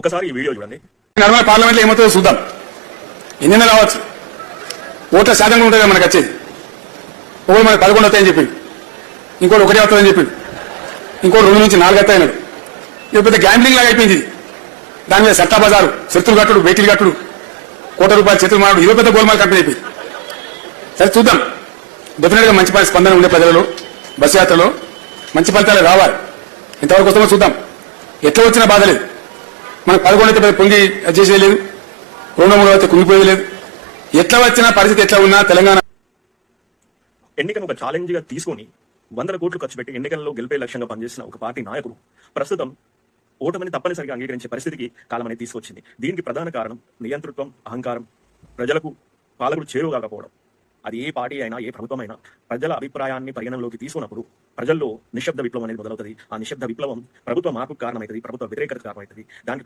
ఒకసారి ఈ వీడియో చూడండి. నడమ పార్లమెంట్లో ఏమవుతుందో చూద్దాం. ఎన్నైనా రావచ్చు, ఓట్ల శాతం కూడా ఉంటుంది మనకు వచ్చేది. ఒకటి మనకు 11 వస్తాయని చెప్పింది, ఇంకోటి 1 వస్తుందని చెప్పింది, ఇంకోటి 2 నుంచి 4 వస్తాయన్నాడు. ఇది పెద్ద గ్యాంబ్లింగ్ లాగా అయిపోయింది. దాని మీద సట్టా బజారు, శత్రులు కట్టుడు, వెహికల్ కట్టుడు, ₹1 చేతులు మాడు, ఇదో పెద్ద గోల్మాల్ కంపెనీ అయిపోయింది. సరే చూద్దాం. డెఫినెట్ గా మంచి స్పందన ఉండే ప్రజలలో, బస్ యాత్రలో మంచి ఫలితాలు రావాలి. ఎంతవరకు వస్తామో చూద్దాం. ఎట్లా వచ్చినా బాధ లేదు. మనకు 11 అయితే పొంగి చేసేయలేదు, 2, 3 అయితే కుంగిపోయేది. ఎట్లా వచ్చినా పరిస్థితి ఎట్లా ఉన్నా తెలంగాణ ఎన్నికను ఒక ఛాలెంజ్ గా తీసుకుని 100 కోట్లు ఖర్చు పెట్టి ఎన్నికల్లో గెలిపే లక్ష్యంగా పనిచేసిన ఒక పార్టీ నాయకుడు ప్రస్తుతం ఓటమిని తప్పనిసరిగా అంగీకరించే పరిస్థితికి కాలం అనేది తీసుకొచ్చింది. దీనికి ప్రధాన కారణం నియంతృత్వం, అహంకారం, ప్రజలకు పాలకుడు చేరువ కాకపోవడం. అది ఏ పార్టీ అయినా, ఏ ప్రభుత్వం అయినా ప్రజల అభిప్రాయాన్ని పరిగణనలోకి తీసుకున్నప్పుడు ప్రజల్లో నిశ్శబ్ద విప్లవం అనేది మొదలవుతుంది. ఆ నిశ్శబ్ద విప్లవం ప్రభుత్వ మార్పుకు కారణమవుతుంది, ప్రభుత్వ వ్యతిరేకత కారణమవుతుంది. దానికి